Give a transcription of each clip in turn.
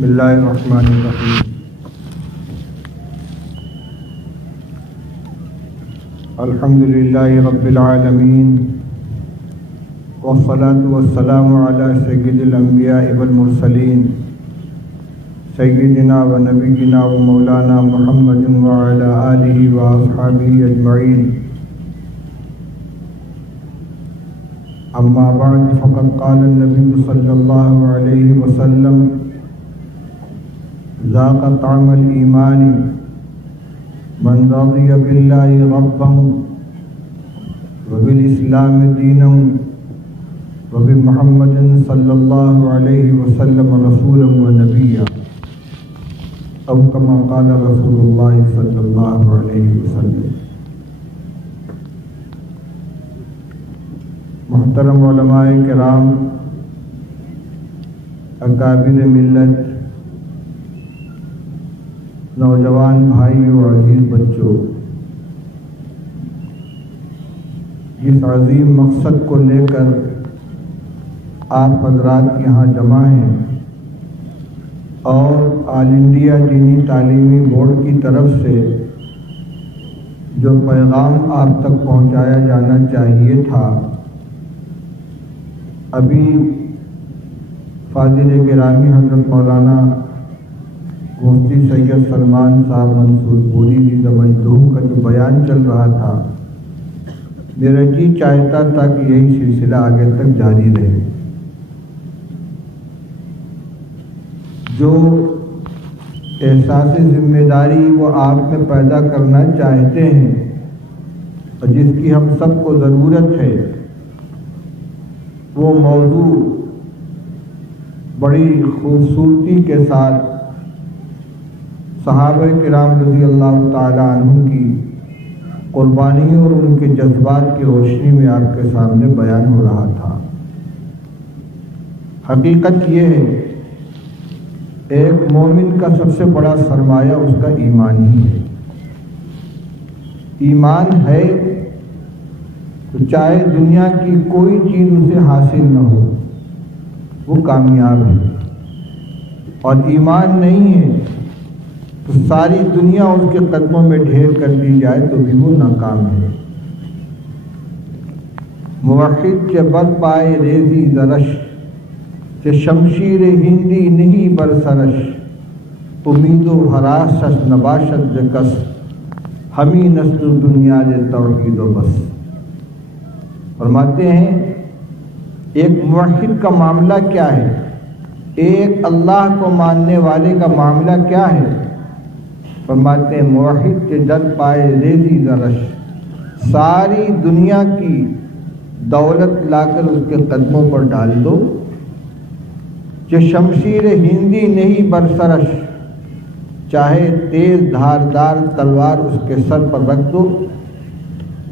بسم اللہ الرحمن الرحیم۔ الحمد للہ رب العالمین، والصلاة والسلام علی سید الانبیاء والمرسلین، سیدنا و نبینا و مولانا محمد وعلی آلہ و اصحابہ اجمعین۔ اما بعد فقد قال النبی صلی اللہ علیہ وسلم: ذاق طعم الایمان من رضی باللہ ربا وبالاسلام دینا وبمحمد صلی اللہ علیہ وسلم رسولا ونبیا، او کما قال رسول اللہ صلی اللہ علیہ وسلم۔ محترم علماء کرام، اکابر ملت، نوجوان بھائی اور عزیز بچوں، جس عظیم مقصد کو لے کر آپ حضرات یہاں جمع ہیں اور آل انڈیا دینی تعلیمی بورڈ کی طرف سے جو پیغام آپ تک پہنچایا جانا چاہیے تھا، ابھی فاضل گرامی حضرت مولانا مفتی سید سلمان صاحب منصور پوری جی مجدوم کا جو بیان چل رہا تھا، میرا جی چاہتا تھا کہ یہی سلسلہ آگے تک جاری رہے۔ جو احساس ذمہ داری وہ آپ میں پیدا کرنا چاہتے ہیں اور جس کی ہم سب کو ضرورت ہے، وہ موضوع بڑی خوبصورتی کے ساتھ صحابہ کرام رضی اللہ تعالی عنہ کی قربانیوں اور ان کے جذبات کی روشنی میں آپ کے سامنے بیان ہو رہا تھا۔ حقیقت یہ ہے، ایک مومن کا سب سے بڑا سرمایہ اس کا ایمان ہی ہے۔ ایمان ہے تو چاہے دنیا کی کوئی چیز اسے حاصل نہ ہو، وہ کامیاب ہے، اور ایمان نہیں ہے تو ساری دنیا اس کے قدموں میں ڈھیر کر دی جائے تو بھی وہ ناکام ہے۔ موحد کے بر پائے ریزی زرش کہ شمشیر ہندی نہیں برسرش، امید و حراسش نباشد کس ہمیں نسل دنیا دے توحید و بس۔ فرماتے ہیں ایک موحد کا معاملہ کیا ہے، ایک اللہ کو ماننے والے کا معاملہ کیا ہے؟ فرماتے ہیں موحد کے در پائے ریزی زرش، ساری دنیا کی دولت لا کر اس کے قدموں پر ڈال دو، کہ شمشیر ہندی نہیں برسرش، چاہے تیز دھاردار تلوار اس کے سر پر رکھ دو،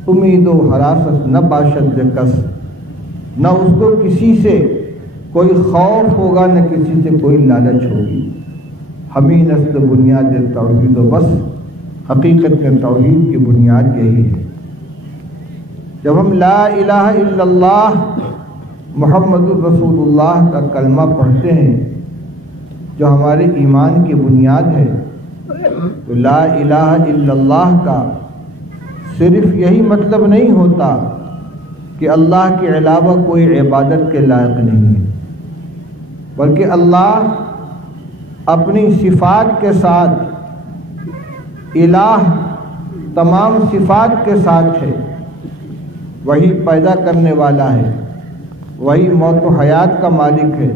امید و حراست نہ باشد کس، نہ اس کو کسی سے کوئی خوف ہوگا نہ کسی سے کوئی لالچ ہوگی۔ ہمیں نسل بنیاد توحید و بس، حقیقت میں توحید کی بنیاد یہی ہے۔ جب ہم لا الہ الا اللہ محمد الرسول اللہ کا کلمہ پڑھتے ہیں جو ہمارے ایمان کی بنیاد ہے، تو لا الہ الا اللہ کا صرف یہی مطلب نہیں ہوتا کہ اللہ کے علاوہ کوئی عبادت کے لائق نہیں ہے، بلکہ اللہ اپنی صفات کے ساتھ الہ، تمام صفات کے ساتھ ہے۔ وہی پیدا کرنے والا ہے، وہی موت و حیات کا مالک ہے،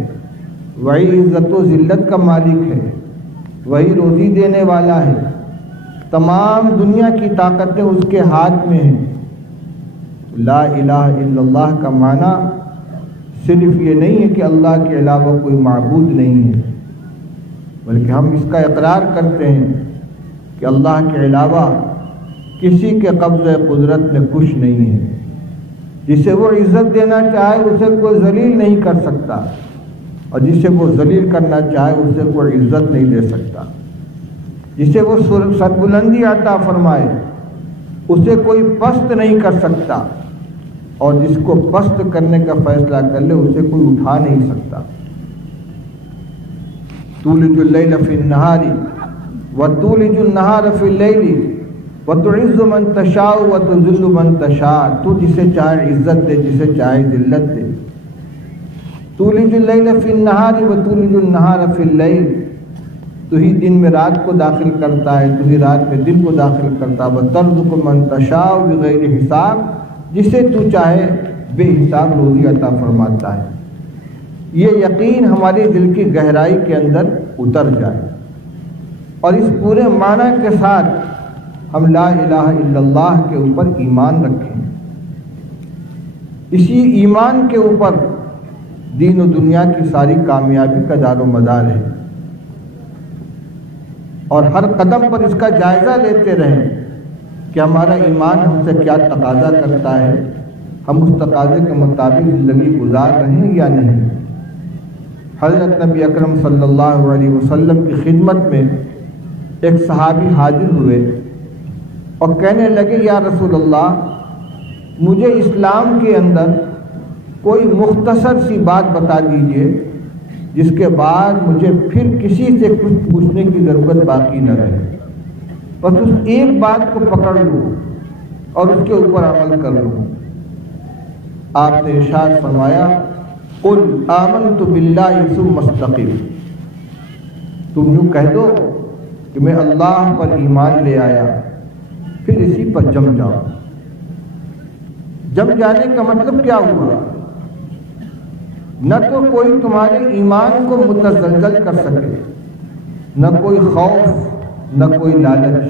وہی عزت و ذلت کا مالک ہے، وہی روزی دینے والا ہے، تمام دنیا کی طاقتیں اس کے ہاتھ میں ہیں۔ لا الہ الا اللہ کا معنی صرف یہ نہیں ہے کہ اللہ کے علاوہ کوئی معبود نہیں ہے، بلکہ ہم اس کا اقرار کرتے ہیں کہ اللہ کے علاوہ کسی کے قبضہ قدرت میں کچھ نہیں ہے۔ جسے وہ عزت دینا چاہے اسے کوئی ذلیل نہیں کر سکتا، اور جسے وہ ذلیل کرنا چاہے اسے کوئی عزت نہیں دے سکتا۔ جسے وہ سربلندی عطا فرمائے اسے کوئی پست نہیں کر سکتا، اور جس کو پست کرنے کا فیصلہ کر لے اسے کوئی اٹھا نہیں سکتا۔ تولج اللیل فی النہار وتولج النہار فی اللیل وتعز من تشاء وتذل من تشاء، تو جسے چاہے عزت دے، جسے چاہے ذلت دے۔ تولج اللیل فی النہار وتولج النہار فی اللیل، تو ہی دن میں رات کو داخل کرتا ہے، تو ہی رات میں دن کو داخل کرتا ہے۔ وترزق من تشاء بغیر حساب، جسے تو چاہے بے حساب روزی عطا فرماتا ہے۔ یہ یقین ہمارے دل کی گہرائی کے اندر اتر جائے اور اس پورے معنی کے ساتھ ہم لا الہ الا اللہ کے اوپر ایمان رکھیں۔ اسی ایمان کے اوپر دین و دنیا کی ساری کامیابی کا دار و مدار ہے، اور ہر قدم پر اس کا جائزہ لیتے رہیں کہ ہمارا ایمان ہم سے کیا تقاضا کرتا ہے، ہم اس تقاضے کے مطابق زندگی گزار رہے ہیں یا نہیں۔ حضرت نبی اکرم صلی اللہ علیہ وسلم کی خدمت میں ایک صحابی حاضر ہوئے اور کہنے لگے، یا رسول اللہ، مجھے اسلام کے اندر کوئی مختصر سی بات بتا دیجئے جس کے بعد مجھے پھر کسی سے کچھ پوچھنے کی ضرورت باقی نہ رہے، بس اس ایک بات کو پکڑ لوں اور اس کے اوپر عمل کر لوں۔ آپ نے ارشاد فرمایا، قل آمنت باللہ ثم استقم، تم یوں کہہ دو کہ میں اللہ پر ایمان لے آیا، پھر اسی پر جم جاؤ۔ جم جانے کا مطلب کیا ہوا؟ نہ تو کوئی تمہارے ایمان کو متزلزل کر سکے، نہ کوئی خوف، نہ کوئی لالچ،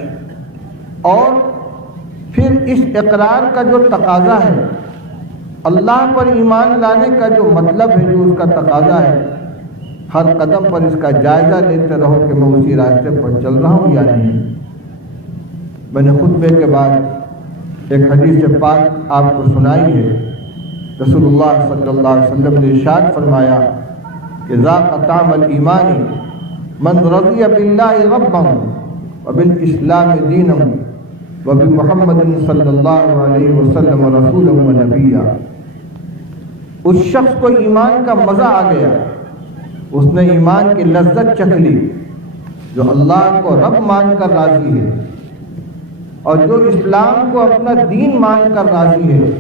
اور پھر اس اقرار کا جو تقاضا ہے، اللہ پر ایمان لانے کا جو مطلب ہے، جو اس کا تقاضا ہے، ہر قدم پر اس کا جائزہ لیتے رہو کہ میں اسی راستے پر چل رہا ہوں یا نہیں۔ میں نے خطبے کے بعد ایک حدیث پاک آپ کو سنائی ہے۔ رسول اللہ صلی اللہ علیہ وسلم نے ارشاد فرمایا کہ ذاق طعم الایمان من رضی باللہ ربا وبالاسلام دینا وبمحمد صلی اللہ علیہ وسلم رسولا ونبیا، اس شخص کو ایمان کا مزہ آ گیا، اس نے ایمان کی لذت چکھ لی، جو اللہ کو رب مان کر راضی ہے اور جو اسلام کو اپنا دین مان کر راضی ہے،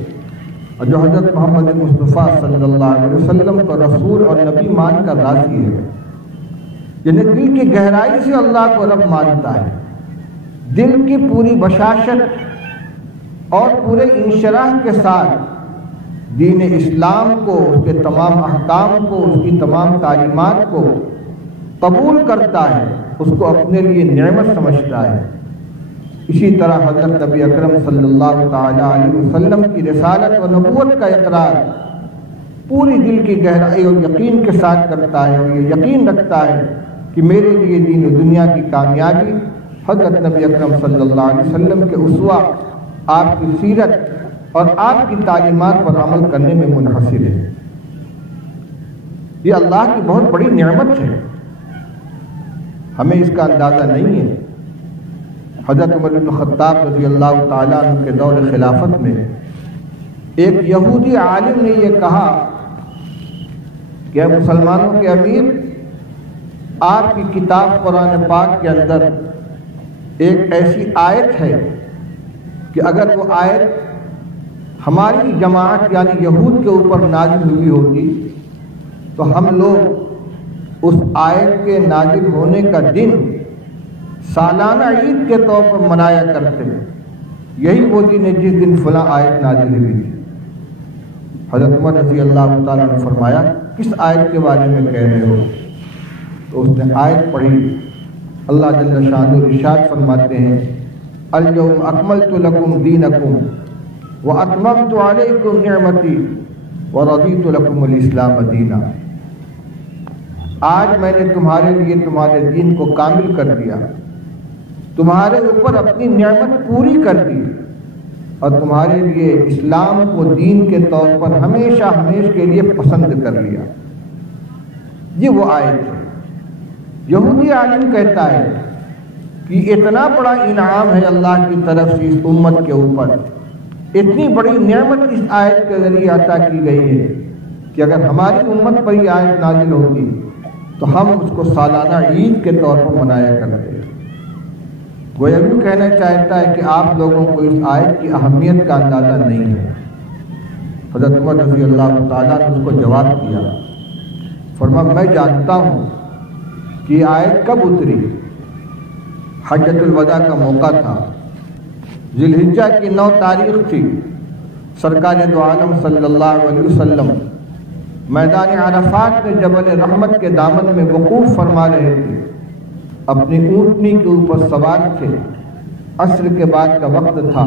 اور جو حضرت محمد مصطفیٰ صلی اللہ علیہ وسلم کو رسول اور نبی مان کر راضی ہے، یعنی دل کی گہرائی سے اللہ کو رب مانتا ہے، دل کی پوری بشاشت اور پورے انشراح کے ساتھ دین اسلام کو، اس کے تمام احکام کو، اس کی تمام تعلیمات کو قبول کرتا ہے، اس کو اپنے لیے نعمت سمجھتا ہے۔ اسی طرح حضرت نبی اکرم صلی اللہ تعالی علیہ وسلم کی رسالت و نبوت کا اقرار پوری دل کی گہرائی اور یقین کے ساتھ کرتا ہے، اور یہ یقین رکھتا ہے کہ میرے لیے دین و دنیا کی کامیابی حضرت نبی اکرم صلی اللہ علیہ وسلم کے اسوہ، آپ کی سیرت اور آپ کی تعلیمات پر عمل کرنے میں منحصر ہے۔ یہ اللہ کی بہت بڑی نعمت ہے، ہمیں اس کا اندازہ نہیں ہے۔ حضرت عمر بن خطاب رضی اللہ تعالیٰ عنہ کے دور خلافت میں ایک یہودی عالم نے یہ کہا کہ اے مسلمانوں کے امیر، آپ کی کتاب قرآن پاک کے اندر ایک ایسی آیت ہے کہ اگر وہ آیت ہماری جماعت یعنی یہود کے اوپر نازل ہوئی ہوتی تو ہم لوگ اس آیت کے نازل ہونے کا دن سالانہ عید کے طور پر منایا کرتے ہیں، یہی وہ دن ہے جس دن فلاں آیت نازل ہوئی تھی۔ حضرت عمر رضی اللہ تعالیٰ نے فرمایا، کس آیت کے بارے میں کہہ رہے ہو؟ تو اس نے آیت پڑھی۔ اللہ جل شانہ ارشاد فرماتے ہیں، الیوم اکملت لکم دینکم واتممت علیکم نعمتی ورضیت لکم الاسلام دینا، آج میں نے تمہارے لیے تمہارے دین کو کامل کر دیا، تمہارے اوپر اپنی نعمت پوری کر دی، اور تمہارے لیے اسلام کو دین کے طور پر ہمیشہ ہمیشہ کے لیے پسند کر لیا۔ یہ وہ آیت ہے۔ یہودی عالم کہتا ہے کہ اتنا بڑا انعام ہے اللہ کی طرف سے اس امت کے اوپر، اتنی بڑی نعمت اس آیت کے ذریعے عطا کی گئی ہے کہ اگر ہماری امت پر یہ آیت نازل ہوگی تو ہم اس کو سالانہ عید کے طور پر منایا کرتے ہیں۔ وہ یہ بھی کہنا چاہتا ہے کہ آپ لوگوں کو اس آیت کی اہمیت کا اندازہ نہیں ہے۔ حضرت عمر رضی اللہ تعالیٰ نے اس کو جواب دیا، فرمایا میں جانتا ہوں کہ یہ آیت کب اتری۔ حجۃ الوداع کا موقع تھا، ذی الحجہ کی 9 تاریخ تھی۔ سرکار دو عالم صلی اللہ علیہ وسلم میدان عرفات میں جبل رحمت کے دامن میں وقوف فرما رہے تھے، اپنی اونٹنی کے اوپر سوار تھے۔ عصر کے بعد کا وقت تھا،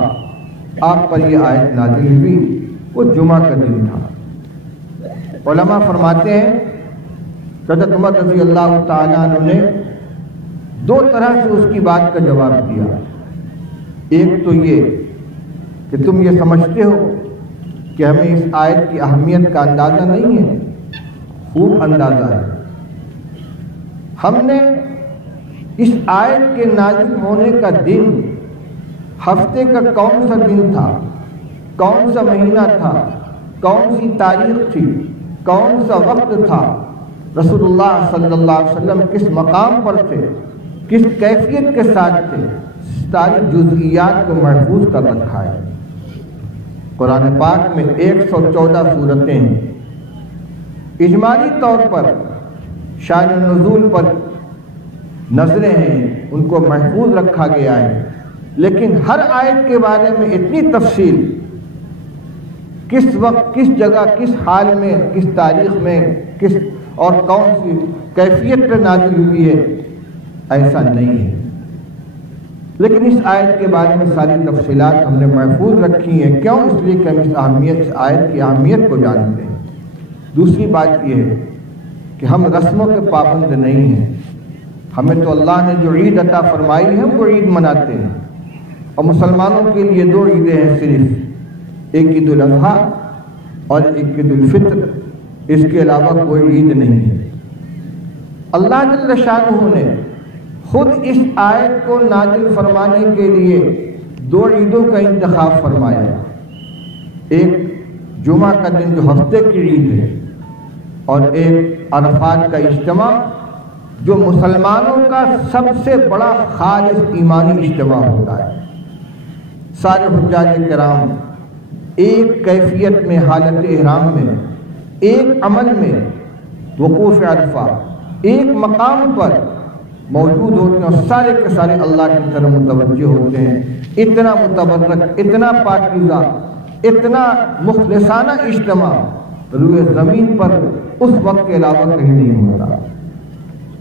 آپ پر یہ آیت نازل ہوئی۔ وہ جمعہ کا دن تھا۔ علماء فرماتے ہیں کہ حضرت عمر رضی اللہ تعالیٰ عنہ نے 2 طرح سے اس کی بات کا جواب دیا۔ ایک تو یہ کہ تم یہ سمجھتے ہو کہ ہمیں اس آیت کی اہمیت کا اندازہ نہیں ہے، خوب اندازہ ہے۔ ہم نے اس آیت کے نازل ہونے کا دن، ہفتے کا کون سا دن تھا، کون سا مہینہ تھا، کون سی تاریخ تھی، کون سا وقت تھا، رسول اللہ صلی اللہ علیہ وسلم کس مقام پر تھے، کس کیفیت کے ساتھ تھے، ساری جزئیات کو محفوظ کر رکھا ہے۔ قرآن پاک میں 114 سورتیں ہیں۔ اجمالی طور پر شان نزول پر نظریں ہیں، ان کو محفوظ رکھا گیا ہے، لیکن ہر آیت کے بارے میں اتنی تفصیل، کس وقت، کس جگہ، کس حال میں، کس تاریخ میں، کس اور کون سی کیفیت پر نازل ہوئی ہے، ایسا نہیں ہے۔ لیکن اس آیت کے بارے میں ساری تفصیلات ہم نے محفوظ رکھی ہیں۔ کیوں؟ اس لیے کہ ہم اس آیت کی اہمیت کو جانتے ہیں۔ دوسری بات یہ ہے کہ ہم رسموں کے پابند نہیں ہیں۔ ہمیں تو اللہ نے جو عید عطا فرمائی ہے وہ عید مناتے ہیں، اور مسلمانوں کے لیے 2 عیدیں ہیں صرف، ایک عید الاضحیٰ اور ایک عید الفطر، اس کے علاوہ کوئی عید نہیں ہے۔ اللہ جل شانہ نے خود اس آیت کو نازل فرمانے کے لیے 2 عیدوں کا انتخاب فرمایا، ایک جمعہ کا دن جو ہفتے کی عید ہے، اور ایک عرفات کا اجتماع جو مسلمانوں کا سب سے بڑا خالص ایمانی اجتماع ہوتا ہے۔ سارے حجاج کرام ایک کیفیت میں، حالت احرام میں، ایک عمل میں، وقوف عرفہ، ایک مقام پر موجود ہوتے ہیں، اور سارے کے سارے اللہ کی طرف متوجہ ہوتے ہیں۔ اتنا متبرک، اتنا پاکیزہ، اتنا مخلصانہ اجتماع روئے زمین پر اس وقت کے علاوہ کہیں نہیں ہوتا۔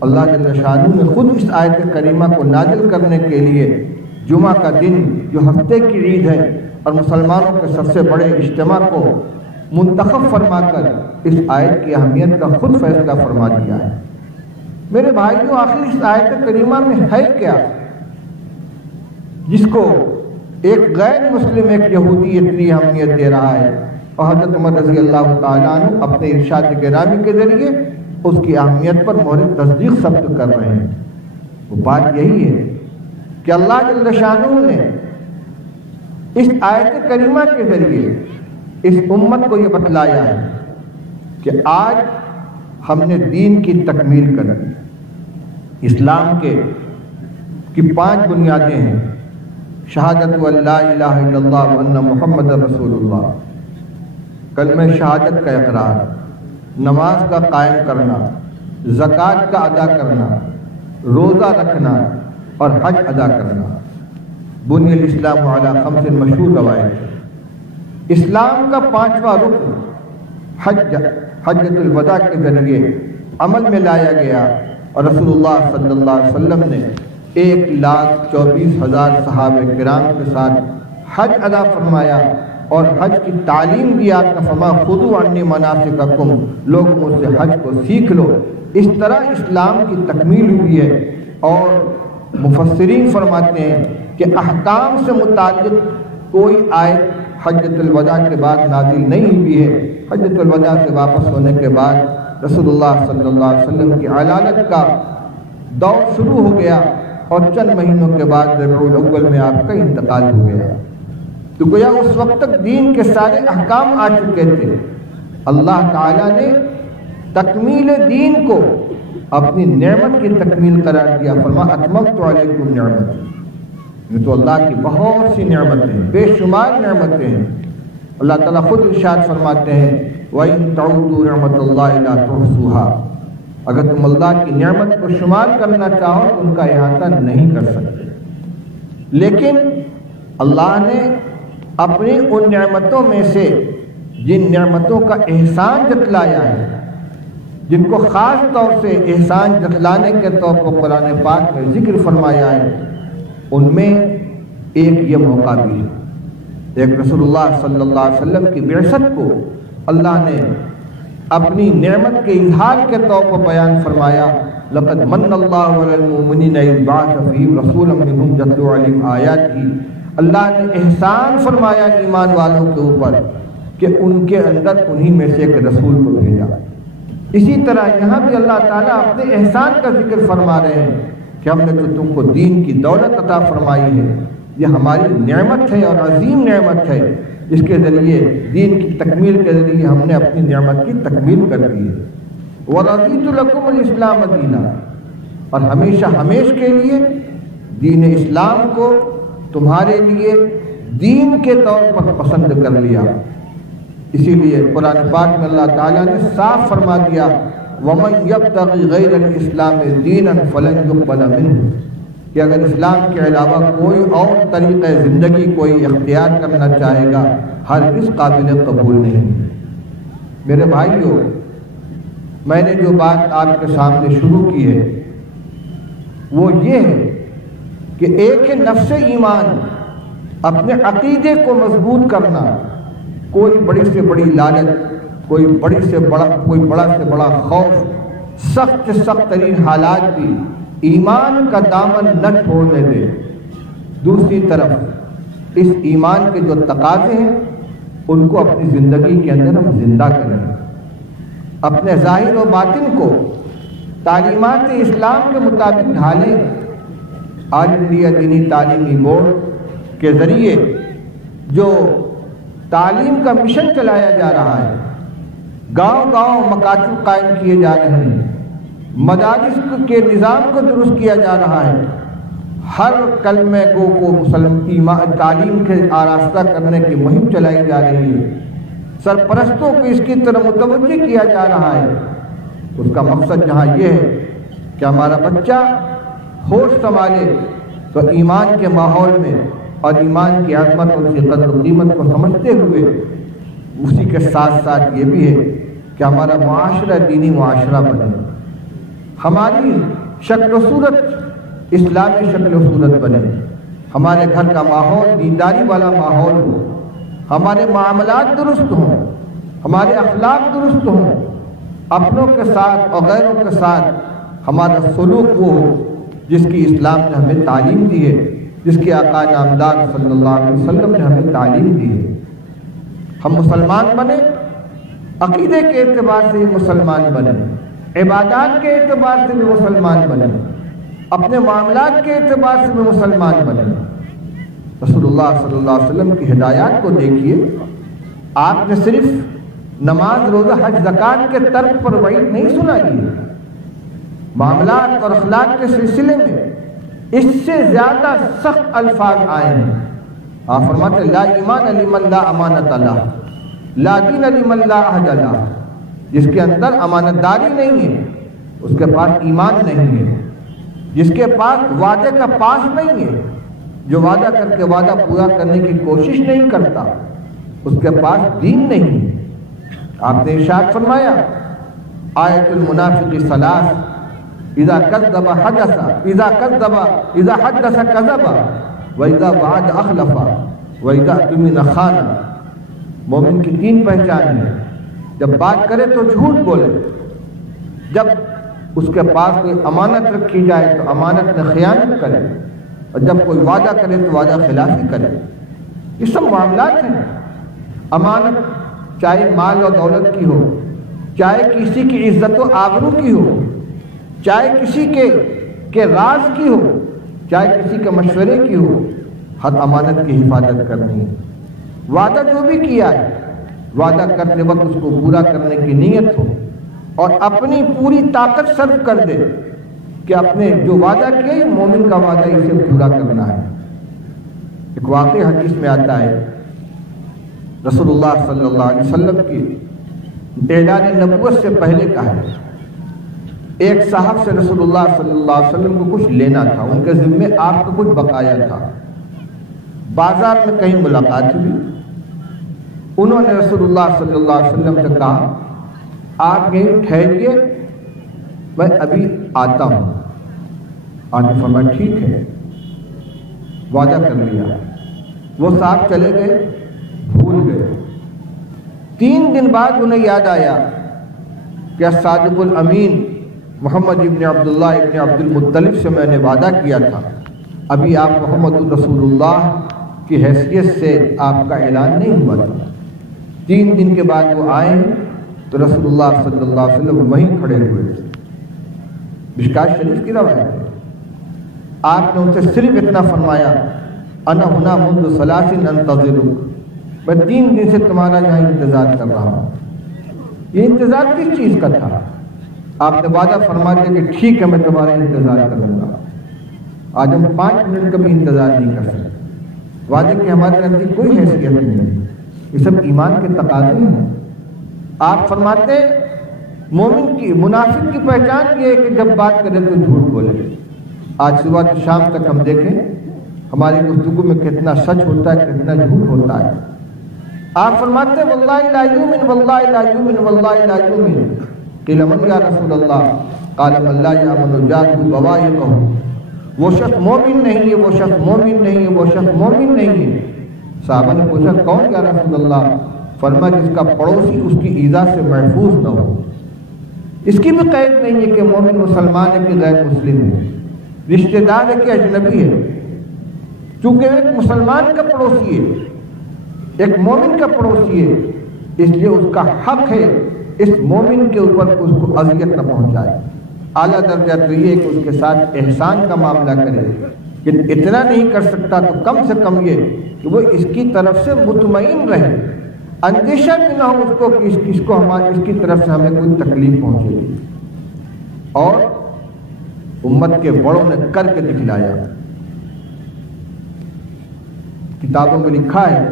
اللہ جل شانہ نے خود اس آیت کریمہ کو نازل کرنے کے لیے جمعہ کا دن جو ہفتے کی عید ہے اور مسلمانوں کے سب سے بڑے اجتماع کو منتخب فرما کر اس آیت کی اہمیت کا خود فیصلہ فرما دیا ہے۔ میرے بھائیوں، آخر اس آیت کریمہ میں ہے کیا جس کو ایک غیر مسلم، ایک یہودی اتنی اہمیت دے رہا ہے، اور حضرت عمر رضی اللہ تعالیٰ عنہ اپنے ارشاد گرامی کے ذریعے اس کی اہمیت پر مہر تصدیق ثبت کر رہے ہیں؟ وہ بات یہی ہے کہ اللہ جل شانہ نے اس آیت کریمہ کے ذریعے اس امت کو یہ بتلایا ہے کہ آج ہم نے دین کی تکمیل کر دی۔ اسلام کی 5 بنیادیں ہیں، شہادت لا الہ الا اللہ وان محمد رسول اللہ، کلمہ شہادت کا اقرار، نماز کا قائم کرنا، زکوٰۃ کا ادا کرنا، روزہ رکھنا اور حج ادا کرنا۔ بنی الاسلام علی 5 مشہور روایت۔ اسلام کا 5واں رکن حجۃ الوداع کے ذریعے عمل میں لایا گیا، اور رسول اللہ صلی اللہ علیہ وسلم نے 1,24,000 صحابہ کرام کے ساتھ حج ادا فرمایا، اور حج کی تعلیم دی۔ آپ نے فرمایا خذوا عنی مناسککم، لوگ مجھ سے حج کو سیکھ لو۔ اس طرح اسلام کی تکمیل ہوئی ہے، اور مفسرین فرماتے ہیں کہ احکام سے متعلق کوئی آیت حجۃ الوداع کے بعد نازل نہیں ہوئی ہے۔ حجۃ الوداع سے واپس ہونے کے بعد رسول اللہ صلی اللہ علیہ وسلم کی علالت کا دور شروع ہو گیا، اور چند مہینوں کے بعد ربیع الاول میں آپ کا انتقال ہو گیا۔ تو گویا اس وقت تک دین کے سارے احکام آ چکے تھے۔ اللہ تعالیٰ نے تکمیل دین کو اپنی نعمت کی تکمیل قرار دیا، فرمایا اتممت علیکم نعمتی۔ یہ تو اللہ کی بہت سی نعمتیں، بے شمار نعمتیں ہیں۔ اللہ تعالیٰ خود ارشاد فرماتے ہیں وَإِن تَعُدُّوا نِعْمَتَ اللَّهِ لَا تُحْصُوهَا، اگر تم اللہ کی نعمت کو شمار کرنا چاہو تو ان کا احاطہ نہیں کر سکتے۔ لیکن اللہ نے اپنی ان نعمتوں میں سے جن نعمتوں کا احسان جتلایا ہے، جن کو خاص طور سے احسان جتلانے کے طور پر قرآن پاک میں ذکر فرمایا ہے، ان میں ایک یہ موقع بھی ہے۔ ایک رسول اللہ صلی اللہ علیہ وسلم کی بعثت کو اللہ نے اپنی نعمت کے اظہار کے طور پر بیان فرمایا، لقد من اللہ علی المؤمنین اذ بعث فیہم رسولا منہم یتلو علیہم آیاتہ، اللہ نے احسان فرمایا ایمان والوں کے اوپر کہ ان کے اندر انہی میں سے ایک رسول کو بھیجا۔ اسی طرح یہاں بھی اللہ تعالیٰ اپنے احسان کا ذکر فرما رہے ہیں کہ ہم نے تو تم کو دین کی دولت عطا فرمائی ہے، یہ ہماری نعمت ہے اور عظیم نعمت ہے، جس کے ذریعے دین کی تکمیل کے ذریعے ہم نے اپنی نعمت کی تکمیل کر دی ہے۔ وَرَضِيتُ لَكُمُ الْإِسْلَامَ دِينًا، اور ہمیشہ ہمیش کے لیے دین اسلام کو تمہارے لیے دین کے طور پر پسند کر لیا۔ اسی لیے قرآن پاک میں اللہ تعالیٰ نے صاف فرما دیا وَمَنْ يَبْتَغِ غَيْرَ الْإِسْلَامِ دِينًا فَلَنْ يُقْبَلَ مِنْهُ، کہ اگر اسلام کے علاوہ کوئی اور طریقہ زندگی کوئی اختیار کرنا چاہے گا ہرگز قابل قبول نہیں۔ میرے بھائیوں، میں نے جو بات آپ کے سامنے شروع کی ہے وہ یہ ہے کہ ایک نفس ایمان، اپنے عقیدے کو مضبوط کرنا، کوئی بڑی سے بڑی لالچ، کوئی بڑا سے بڑا خوف، سخت ترین حالات بھی ایمان کا دامن نہ چھوڑنے دے۔ دوسری طرف اس ایمان کے جو تقاضے ہیں ان کو اپنی زندگی کے اندر ہم زندہ کریں، اپنے ظاہر و باطن کو تعلیمات اسلام کے مطابق ڈھالیں۔ آل انڈیا دینی تعلیمی بورڈ کے ذریعے جو تعلیم کا مشن چلایا جا رہا ہے، گاؤں گاؤں مکاتب قائم کیے جا رہے ہیں، مدارس کے نظام کو درست کیا جا رہا ہے، ہر کلمہ گو کو تعلیم کے آراستہ کرنے کی مہم چلائی جا رہی ہے، سرپرستوں کو اس کی طرف متوجہ کیا جا رہا ہے۔ اس کا مقصد جہاں یہ ہے کہ ہمارا بچہ ہوش سنبھالے تو ایمان کے ماحول میں اور ایمان کی عظمت اور اس کی قدر و قیمت کو سمجھتے ہوئے اسی کے ساتھ ساتھ یہ بھی ہے کہ ہمارا معاشرہ دینی معاشرہ بنے، ہماری شکل و صورت اسلامی شکل و صورت بنے، ہمارے گھر کا ماحول دینداری والا ماحول ہو، ہمارے معاملات درست ہوں، ہمارے اخلاق درست ہوں، اپنوں کے ساتھ اور غیروں کے ساتھ ہمارا سلوک وہ ہو جس کی اسلام نے ہمیں تعلیم دی ہے، جس کی آقا نامدار صلی اللہ علیہ وسلم نے ہمیں تعلیم دی ہے۔ ہم مسلمان بنے، عقیدے کے اعتبار سے بھی مسلمان بنے، عبادات کے اعتبار سے بھی مسلمان بنے، اپنے معاملات کے اعتبار سے بھی مسلمان بنے۔ رسول اللہ صلی اللہ علیہ وسلم کی ہدایات کو دیکھیے، آپ نے صرف نماز روزہ حج زکوٰۃ کے ترک پر وعید نہیں سنائی ہے، معاملات اور اخلاق کے سلسلے میں اس سے زیادہ سخت الفاظ آئے ہیں۔ آپ فرماتے ہیں لا ایمان لمن لا امانت لہ، لا دین لمن لا عہد لہ، جس کے اندر امانت داری نہیں ہے اس کے پاس ایمان نہیں ہے، جس کے پاس وعدے کا پاس نہیں ہے، جو وعدہ کر کے وعدہ پورا کرنے کی کوشش نہیں کرتا، اس کے پاس دین نہیں ہے۔ آپ نے ارشاد فرمایا آیت المنافق ثلاث، اذا کذب حدث، اذا حدث کذب، واذا وعد اخلف، واذا اؤتمن خان۔ مومن کی تین پہچان ہے، جب بات کرے تو جھوٹ بولے، جب اس کے پاس کوئی امانت رکھی جائے تو امانت میں خیانت کرے، اور جب کوئی وعدہ کرے تو وعدہ خلافی کرے۔ یہ سب معاملات ہیں۔ امانت چاہے مال و دولت کی ہو، چاہے کسی کی عزت و آبرو کی ہو، چاہے کسی کے راز کی ہو، چاہے کسی کے مشورے کی ہو، ہر امانت کی حفاظت کرنی ہے۔ وعدہ جو بھی کیا ہے، وعدہ کرتے وقت اس کو پورا کرنے کی نیت ہو، اور اپنی پوری طاقت صرف کر دے کہ اپنے جو وعدہ کیا مومن کا وعدہ اسے پورا کرنا ہے۔ ایک واقعی حدیث میں آتا ہے رسول اللہ صلی اللہ علیہ وسلم کی اعلان نبوت سے پہلے کا ہے، ایک صاحب سے رسول اللہ صلی اللہ علیہ وسلم کو کچھ لینا تھا، ان کے ذمے آپ کو کچھ بقایا تھا۔ بازار میں کہیں ملاقات ہوئی، انہوں نے رسول اللہ صلی اللہ علیہ وسلم سے کہا آپ کہیں ٹھہریے، میں ابھی آتا ہوں۔ آپ نے فرمایا ٹھیک ہے، وعدہ کر لیا۔ وہ صاحب چلے گئے، بھول گئے۔ 3 دن بعد انہیں یاد آیا کہ صادق الامین محمد ابن عبداللہ ابن عبد المطلب سے میں نے وعدہ کیا تھا، ابھی آپ محمد رسول اللہ کی حیثیت سے آپ کا اعلان نہیں ہوا تھا۔ 3 دن کے بعد وہ آئے تو رسول اللہ صلی اللہ علیہ وسلم وہیں کھڑے ہوئے تھے۔ مشکات شریف کی روایت ہے، آپ نے ان سے صرف اتنا فرمایا انا ہنا منذ 30 انتظرک، میں 3 دن سے تمہارا یہاں انتظار کر رہا ہوں۔ یہ انتظار کس چیز کا تھا؟ آپ نے وعدہ فرما دیا کہ ٹھیک ہے میں تمہارا انتظار کروں گا۔ آج ہم 5 منٹ کا بھی انتظار نہیں کر سکتے، وعدے کی ہمارے نزدیک کوئی حیثیت نہیں ہے، یہ سب ایمان کے تقاضے ہیں۔ آپ فرماتے مومن کی منافق کی پہچان یہ ہے کہ جب بات کرے تو جھوٹ بولے۔ آج صبح سے شام تک ہم دیکھیں ہماری گفتگو میں کتنا سچ ہوتا ہے، کتنا جھوٹ ہوتا ہے۔ آپ فرماتے ہیں واللہ لا یؤمن واللہ لا یؤمن واللہ لا یؤمن، قیل من یا رسول اللہ، قال من لا یامن جاہ بوائقہ، وہ شخص مومن نہیں ہے، وہ شخص مومن نہیں ہے، وہ شخص مومن نہیں ہے۔ صحابہ نے پوچھا کون یا رسول اللہ؟ فرمایا جس کا پڑوسی اس کی ایذا سے محفوظ نہ ہو۔ اس کی بھی قید نہیں ہے کہ مومن مسلمان ہے کہ غیر مسلم ہے، رشتہ دار ہے کہ اجنبی ہے، چونکہ ایک مسلمان کا پڑوسی ہے، ایک مومن کا پڑوسی ہے، اس لیے اس کا حق ہے اس مومن کے اوپر اس کو اذیت نہ پہنچائے۔ اعلیٰ درجہ تو یہ ہے کہ اس کے ساتھ احسان کا معاملہ کرے، کہ اتنا نہیں کر سکتا تو کم سے کم یہ کہ وہ اس کی طرف سے مطمئن رہے، اندیشہ بھی نہ ہو اس کو کہ اس کو اس کی طرف سے ہمیں کوئی تکلیف پہنچے گی۔ اور امت کے بڑوں نے کر کے دکھلایا۔ کتابوں میں لکھا ہے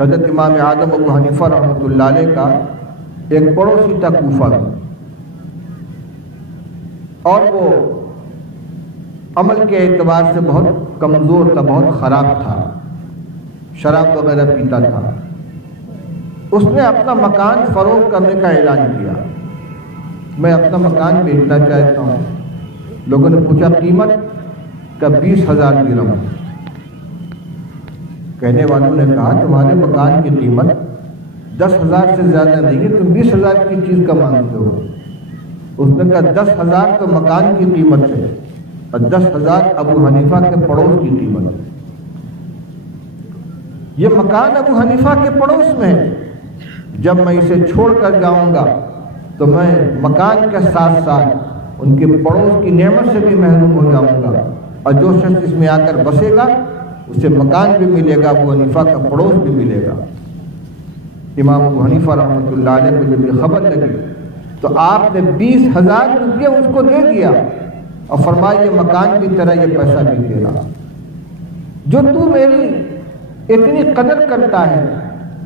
حضرت امام اعظم ابو حنیفہ رحمۃ اللہ علیہ کا ایک پڑوسی تھا کوفہ میں، اور وہ عمل کے اعتبار سے بہت کمزور تھا، بہت خراب تھا، شراب وغیرہ پیتا تھا۔ اس نے اپنا مکان فروخت کرنے کا اعلان کیا، میں اپنا مکان بیچنا چاہتا ہوں۔ لوگوں نے پوچھا قیمت کا 20,000 درہم۔ کہنے والوں نے کہا تمہارے مکان کی قیمت 10,000 سے زیادہ نہیں ہے، تم 20,000 کی چیز کا مانگتے ہو۔ اس نے کہا 10,000 تو مکان کی قیمت ہے اور 10,000 ابو حنیفہ کے پڑوس کی قیمت ہے۔ یہ مکان ابو حنیفہ کے پڑوس میں ہے، جب میں اسے چھوڑ کر جاؤں گا تو میں مکان کے ساتھ ساتھ ان کے پڑوس کی نعمت سے بھی محروم ہو جاؤں گا، اور جو شخص اس میں آ کر بسے گا اسے مکان بھی ملے گا، ابو حنیفہ کا پڑوس بھی ملے گا۔ امام ابو حنیفہ رحمۃ اللہ علیہ کو جب یہ خبر لگی تو آپ نے 20,000 روپیہ اس کو دے دیا اور فرمایا یہ مکان کی طرح یہ پیسہ بھی تیرا، جو تو میری اتنی قدر کرتا ہے،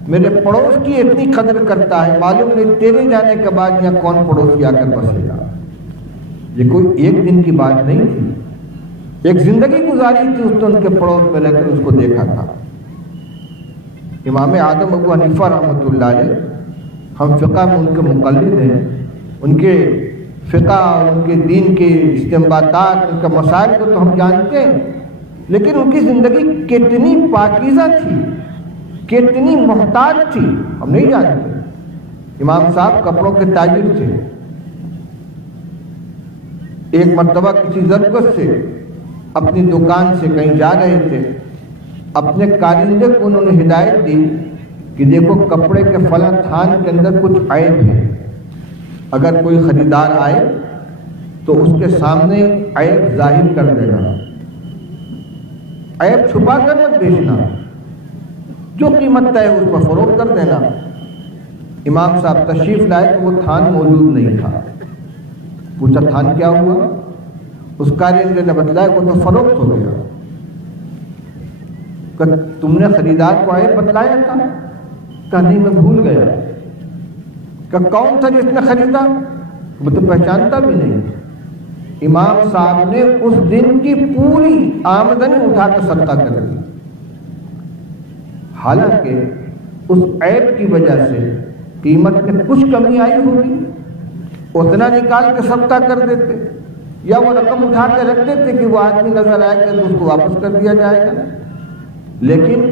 میرے پڑوس کی اتنی قدر کرتا ہے، معلوم نہیں تیرے جانے کے بعد یہاں کون پڑوسی آ کر بسے گا۔ یہ کوئی ایک دن کی بات نہیں تھی، ایک زندگی گزاری تھی اس نے ان کے پڑوس میں رہ کر اس کو دیکھا تھا۔ امام اعظم ابو حنیفہ رحمۃ اللہ علیہ، ہم فقہ میں ان کے مقلد ہیں، ان کے فقہ اور ان کے دین کے استنباطات، ان کا مسائل کو تو ہم جانتے ہیں، لیکن ان کی زندگی کتنی پاکیزہ تھی، کتنی محتاج تھی، ہم نہیں جانتے۔ امام صاحب کپڑوں کے تاجر تھے، ایک مرتبہ کسی ضرورت سے اپنی دکان سے کہیں جا رہے تھے، اپنے کارندے کو انہوں نے ہدایت دی کہ دیکھو کپڑے کے فلاں تھان کے اندر کچھ عیب ہے، اگر کوئی خریدار آئے تو اس کے سامنے عیب ظاہر کر دینا، عیب چھپا کر مت بیچنا، جو قیمت طے اس پر فروخت کر دینا۔ امام صاحب تشریف لائے تو وہ تھان موجود نہیں تھا. پوچھا تھان کیا ہوا؟ اس کارندے نے بتلایا وہ تو فروخت ہو گیا. کہ تم نے خریدار کو آئے بتلایا تھا؟ کہ نہیں میں بھول گیا. کہ کون تھا جس نے خریدا؟ وہ تو پہچانتا بھی نہیں. امام صاحب نے اس دن کی پوری آمدنی اٹھا کر صدقہ کر دی. حالانکہ اس عیب کی وجہ سے قیمت میں کچھ کمی آئی ہوگی، اتنا نکال کے صدقہ کر دیتے، یا وہ رقم اٹھا کے رکھ دیتے کہ وہ آدمی نظر آئے گا تو اس کو واپس کر دیا جائے گا. لیکن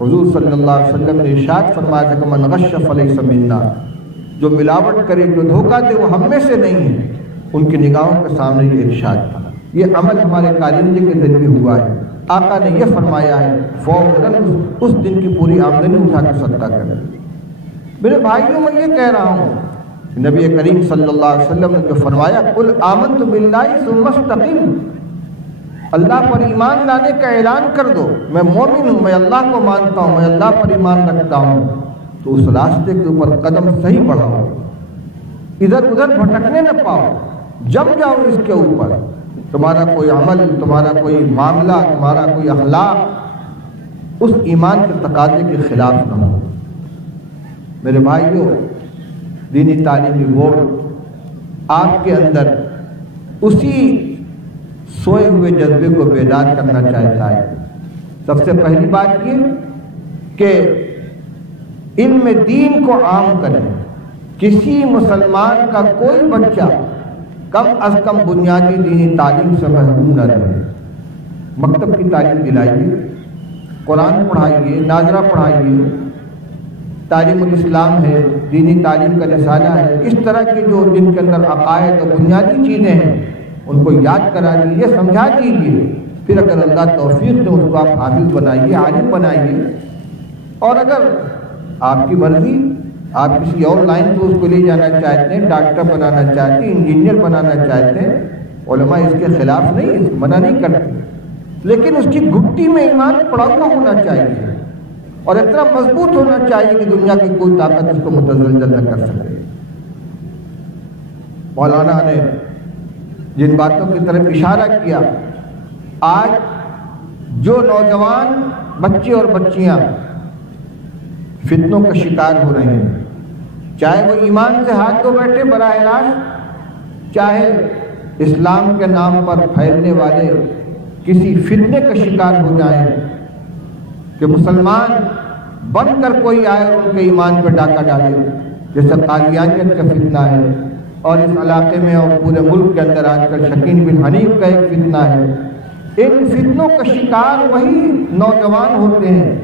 حضور صلی اللہ علیہ وسلم نے ارشاد فرمایا کہ من غش فلیس منا، جو ملاوٹ کرے، جو دھوکہ دے، وہ ہم میں سے نہیں ہے. ان کی نگاہوں کے سامنے یہ ارشاد تھا. یہ عمل ہمارے کارندے کے ذریعے ہوا ہے. آقا نے یہ فرمایا ہے فوراً اس دن کی پوری آمدنی اٹھا کر صدقہ کرے. میرے بھائیوں میں یہ کہہ رہا ہوں، نبی کریم صلی اللہ علیہ وسلم نے جو فرمایا قل آمنت باللہ ثم استقم، اللہ پر ایمان لانے کا اعلان کر دو، میں مومن ہوں، میں اللہ کو مانتا ہوں، میں اللہ پر ایمان رکھتا ہوں. تو اس راستے کے اوپر قدم صحیح بڑھاؤ، ادھر ادھر بھٹکنے نہ پاؤ، جم جاؤ اس کے اوپر. تمہارا کوئی عمل، تمہارا کوئی معاملہ، تمہارا کوئی اخلاق اس ایمان کے تقاضے کے خلاف نہ ہو. میرے بھائیوں، دینی تعلیمی بورڈ آپ کے اندر اسی سوئے ہوئے جذبے کو بیدار کرنا چاہتا ہے. سب سے پہلی بات یہ کہ علم دین کو عام کریں. کسی مسلمان کا کوئی بچہ کم از کم بنیادی دینی تعلیم سے محروم نہ رہے. مکتب کی تعلیم دلائیے، قرآن پڑھائیے، ناظرہ پڑھائیے، تعلیم الاسلام ہے، دینی تعلیم کا رسالہ ہے، اس طرح کی جو جن کے اندر عقائد اور بنیادی چیزیں ہیں ان کو یاد کرا دیجیے، سمجھا دیجیے. پھر اگر اللہ توفیق دے اس کو آپ حافظ بنائیے، عالم بنائیے. اور اگر آپ کی مرضی، آپ کسی اور لائن کو اس کو لے جانا چاہتے ہیں، ڈاکٹر بنانا چاہتے ہیں، انجینئر بنانا چاہتے ہیں، علماء اس کے خلاف نہیں، اس کو منع نہیں کرتے، لیکن اس کی گھٹی میں ایمان پڑا ہوا ہونا چاہیے اور اتنا مضبوط ہونا چاہیے کہ دنیا کی کوئی طاقت اس کو متزلزل نہ کر سکے. مولانا نے جن باتوں کی طرف اشارہ کیا، آج جو نوجوان بچے اور بچیاں فتنوں کا شکار ہو رہے ہیں، چاہے وہ ایمان سے ہاتھ دھو بیٹھے براہ راست، چاہے اسلام کے نام پر پھیلنے والے کسی فتنے کا شکار ہو جائیں کہ مسلمان بن کر کوئی آئے اور ان کے ایمان پہ ڈاکہ ڈالے، جیسا قادیانیت کا فتنہ ہے، اور اس علاقے میں اور پورے ملک کے اندر آج کل شکین بن حنیف کا ایک فتنہ ہے. ان فتنوں کا شکار وہی نوجوان ہوتے ہیں،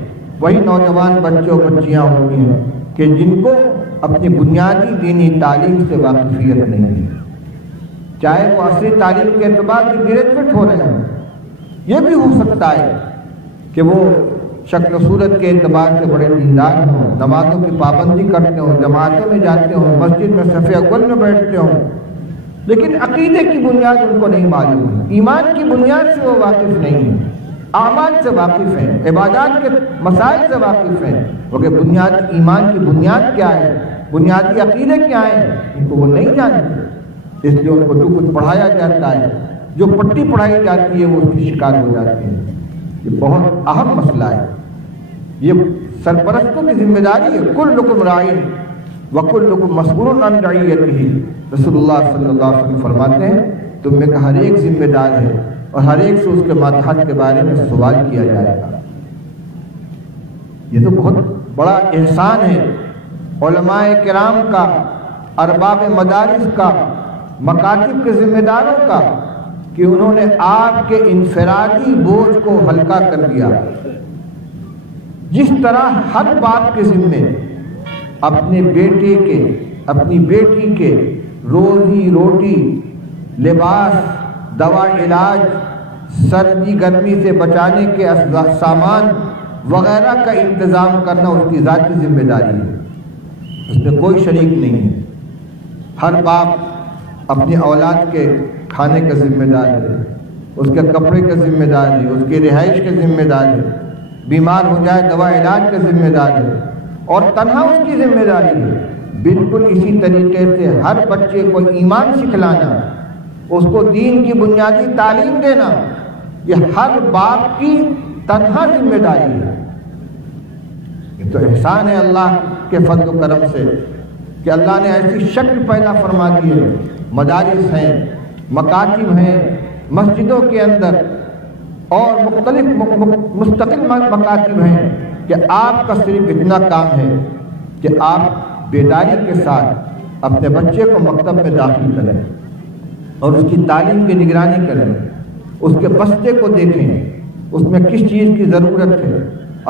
وہی نوجوان بچے اور بچیاں ہوتی ہیں کہ جن کو اپنی بنیادی دینی تعلیم سے واقفیت نہیں ہے. چاہے وہ عصری تعلیم کے اعتبار سے گریجویٹ ہو رہے ہیں، یہ بھی ہو سکتا ہے کہ وہ شکل و صورت کے اعتبار سے بڑے دیندار ہوں، نمازوں کی پابندی کرتے ہوں، جماعتوں میں جاتے ہوں، مسجد میں صف اول میں بیٹھتے ہوں، لیکن عقیدے کی بنیاد ان کو نہیں معلوم ہے، ایمان کی بنیاد سے وہ واقف نہیں ہیں، اعمال سے واقف ہیں، عبادات کے مسائل سے واقف ہیں، کیونکہ بنیاد ایمان کی بنیاد کیا ہے، بنیادی عقیدے کیا ہیں، ان کو وہ نہیں جانتے. اس لیے ان کو جو کچھ پڑھایا جاتا ہے، جو پٹی پڑھائی جاتی ہے، وہ اس کی شکار ہو جاتے ہیں. یہ بہت اہم مسئلہ ہے، یہ سرپرستوں کی ذمہ داری ہے. کلکم راعٍ وکلکم مسئول عن رعیتہ. رسول اللہ صلی اللہ علیہ وسلم فرماتے ہیں تم میں کا ہر ایک ذمہ دار ہے اور ہر ایک سے اس کے ماتحت کے بارے میں سوال کیا جائے گا. یہ تو بہت بڑا احسان ہے علماء کرام کا، ارباب مدارس کا، مکاتب کے ذمہ داروں کا، کہ انہوں نے آپ کے انفرادی بوجھ کو ہلکا کر دیا. جس طرح ہر باپ کے ذمے اپنے بیٹے کے، اپنی بیٹی کے روزی روٹی، لباس، دوا علاج، سردی گرمی سے بچانے کے سامان وغیرہ کا انتظام کرنا اس کی ذاتی ذمہ داری ہے، اس میں کوئی شریک نہیں ہے. ہر باپ اپنی اولاد کے کھانے کا ذمہ دار ہے، اس کے کپڑے کا ذمہ دار ہے، اس کی رہائش کا ذمہ دار ہے، بیمار ہو جائے دوا علاج کا ذمہ دار ہے. اور تنہا اس کی ذمہ داری ہے۔ بالکل اسی طریقے سے ہر بچے کو ایمان سکھلانا، اس کو دین کی بنیادی تعلیم دینا، یہ ہر باپ کی تنہا ذمہ داری ہے۔ یہ تو احسان ہے اللہ کے فضل و کرم سے کہ اللہ نے ایسی شکل پیدا فرما دی ہے، مدارس ہیں، مکاتب ہیں مسجدوں کے اندر، اور مختلف مستقل مکاتب ہیں کہ آپ کا صرف اتنا کام ہے کہ آپ بیداری کے ساتھ اپنے بچے کو مکتب میں داخل کریں اور اس کی تعلیم کی نگرانی کریں، اس کے بستے کو دیکھیں، اس میں کس چیز کی ضرورت ہے،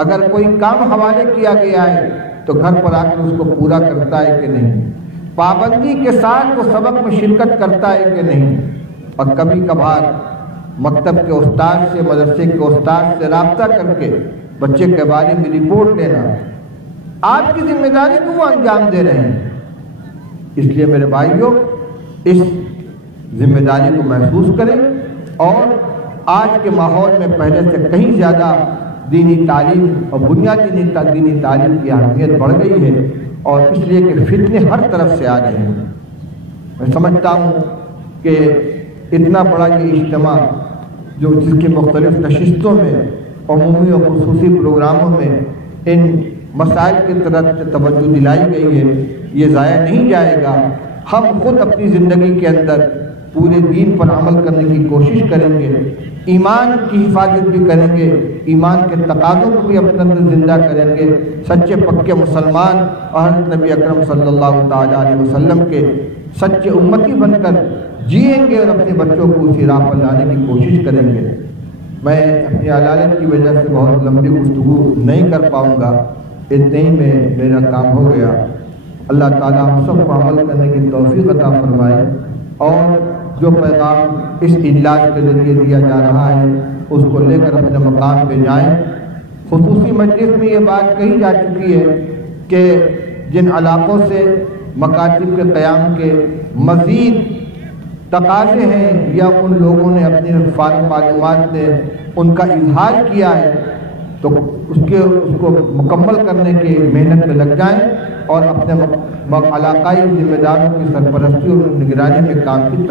اگر کوئی کام حوالے کیا گیا ہے تو گھر پر آ کر اس کو پورا کرتا ہے کہ نہیں، پابندی کے ساتھ وہ سبق میں شرکت کرتا ہے کہ نہیں، اور کبھی کبھار مکتب کے استاد سے، مدرسے کے استاد سے رابطہ کر کے بچے کے بارے میں رپورٹ لینا، آپ کی ذمہ داری کو وہ انجام دے رہے ہیں۔ اس لیے میرے بھائیوں، اس ذمہ داری کو محسوس کریں، اور آج کے ماحول میں پہلے سے کہیں زیادہ دینی تعلیم اور بنیادی دینی تعلیم کی اہمیت بڑھ گئی ہے، اور اس لیے کہ فتنے ہر طرف سے آ رہے ہیں۔ میں سمجھتا ہوں کہ اتنا بڑا یہ اجتماع جو جس کے مختلف نشستوں میں، عمومی اور خصوصی پروگراموں میں ان مسائل کی طرف توجہ دلائی گئی ہے، یہ ضائع نہیں جائے گا۔ ہم خود اپنی زندگی کے اندر پورے دین پر عمل کرنے کی کوشش کریں گے، ایمان کی حفاظت بھی کریں گے، ایمان کے تقاضوں کو بھی اپنے اندر زندہ کریں گے، سچے پکے مسلمان اور حضرت نبی اکرم صلی اللہ تعالیٰ علیہ وسلم کے سچے امتی بن کر جئیں گے، اور اپنے بچوں کو اسی راہ پر لانے کی کوشش کریں گے۔ میں اپنی علالت کی وجہ سے بہت لمبی گفتگو نہیں کر پاؤں گا، اتنے ہی میں میرا کام ہو گیا۔ اللہ تعالیٰ ہم سب کو عمل کرنے کی توفیق عطا فرمائے، اور جو پیغام اس اجلاس کے ذریعے دیا جا رہا ہے اس کو لے کر اپنے مقام پہ جائیں۔ خصوصی مجلس میں یہ بات کہی جا چکی ہے کہ جن علاقوں سے مکاتب کے قیام کے مزید تقاضے ہیں، یا ان لوگوں نے اپنی معلومات سے ان کا اظہار کیا ہے، تو اس کو مکمل کرنے کی محنت میں لگ جائیں، اور اپنے علاقائی ذمہ داروں کی سرپرستی اور نگرانی میں کام کی